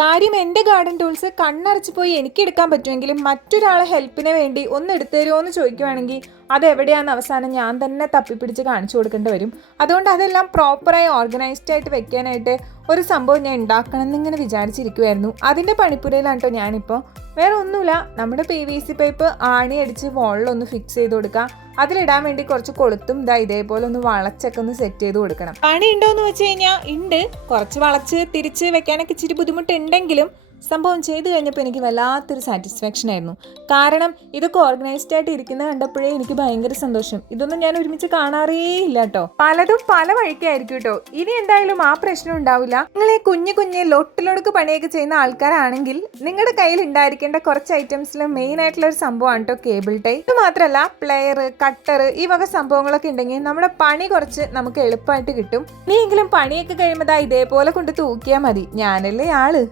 കാര്യം എൻ്റെ garden tools കണ്ണടച്ച് പോയി എനിക്ക് എടുക്കാൻ പറ്റുമെങ്കിലും മറ്റൊരാളെ ഹെൽപ്പിന് വേണ്ടി ഒന്ന് എടുത്തു തരുമോ എന്ന് ചോദിക്കുവാണെങ്കിൽ അതെവിടെയാണെന്ന് അവസാനം ഞാൻ തന്നെ തപ്പിപ്പിടിച്ച് കാണിച്ചു കൊടുക്കേണ്ടി വരും. അതുകൊണ്ട് അതെല്ലാം പ്രോപ്പറായി ഓർഗനൈസ്ഡ് ആയിട്ട് വെക്കാനായിട്ട് ഒരു സംഭവം ഞാൻ ഉണ്ടാക്കണം എന്നിങ്ങനെ വിചാരിച്ചിരിക്കുമായിരുന്നു. അതിൻ്റെ പണിപ്പുരയിലാണ് കേട്ടോ ഞാനിപ്പോൾ. വേറെ ഒന്നുമില്ല, നമ്മുടെ PVC പൈപ്പ് ആണി അടിച്ച് വോളിലൊന്ന് ഫിക്സ് ചെയ്ത് കൊടുക്കുക. അതിലിടാൻ വേണ്ടി കുറച്ച് കൊളുത്തും ഇതേപോലെ ഒന്ന് വളച്ചൊക്കെ ഒന്ന് സെറ്റ് ചെയ്ത് കൊടുക്കണം. പണി ഉണ്ടോയെന്ന് വെച്ച് കഴിഞ്ഞാൽ ഉണ്ട്, കുറച്ച് വളച്ച് തിരിച്ച് വെക്കാനൊക്കെ ഇച്ചിരി ബുദ്ധിമുട്ടുണ്ടെങ്കിലും സംഭവം ചെയ്തു കഴിഞ്ഞപ്പോൾ എനിക്ക് വല്ലാത്തൊരു സാറ്റിസ്ഫാക്ഷൻ ആയിരുന്നു. കാരണം ഇതൊക്കെ ഓർഗനൈസ്ഡ് ആയിട്ട് ഇരിക്കുന്നത് കണ്ടപ്പോഴേ എനിക്ക് ഭയങ്കര സന്തോഷം. ഇതൊന്നും ഞാൻ ഒരുമിച്ച് കാണാറേ ഇല്ല കേട്ടോ. പലതും പല വഴിക്കായിരിക്കും കേട്ടോ. ഇനി എന്തായാലും ആ പ്രശ്നം ഉണ്ടാവില്ല. നിങ്ങൾ ഈ കുഞ്ഞു ലൊട്ടിലൊടുക്ക് പണിയൊക്കെ ചെയ്യുന്ന ആൾക്കാരാണെങ്കിൽ നിങ്ങളുടെ കയ്യിൽ ഉണ്ടായിരിക്കേണ്ട കുറച്ച് ഐറ്റംസിൽ മെയിൻ ആയിട്ടുള്ള ഒരു സംഭവമാണ് കേട്ടോ കേബിൾ ടൈ. ഇത് മാത്രമല്ല പ്ലെയർ, കട്ടർ, ഈ വക സംഭവങ്ങളൊക്കെ ഉണ്ടെങ്കിൽ നമ്മുടെ പണി കുറച്ച് നമുക്ക് എളുപ്പമായിട്ട് കിട്ടും. ഇനിയെങ്കിലും പണിയൊക്കെ കഴിയുമ്പോൾ ഇതേപോലെ കൊണ്ട് തൂക്കിയാൽ മതി. ഞാനല്ലേ ആള്.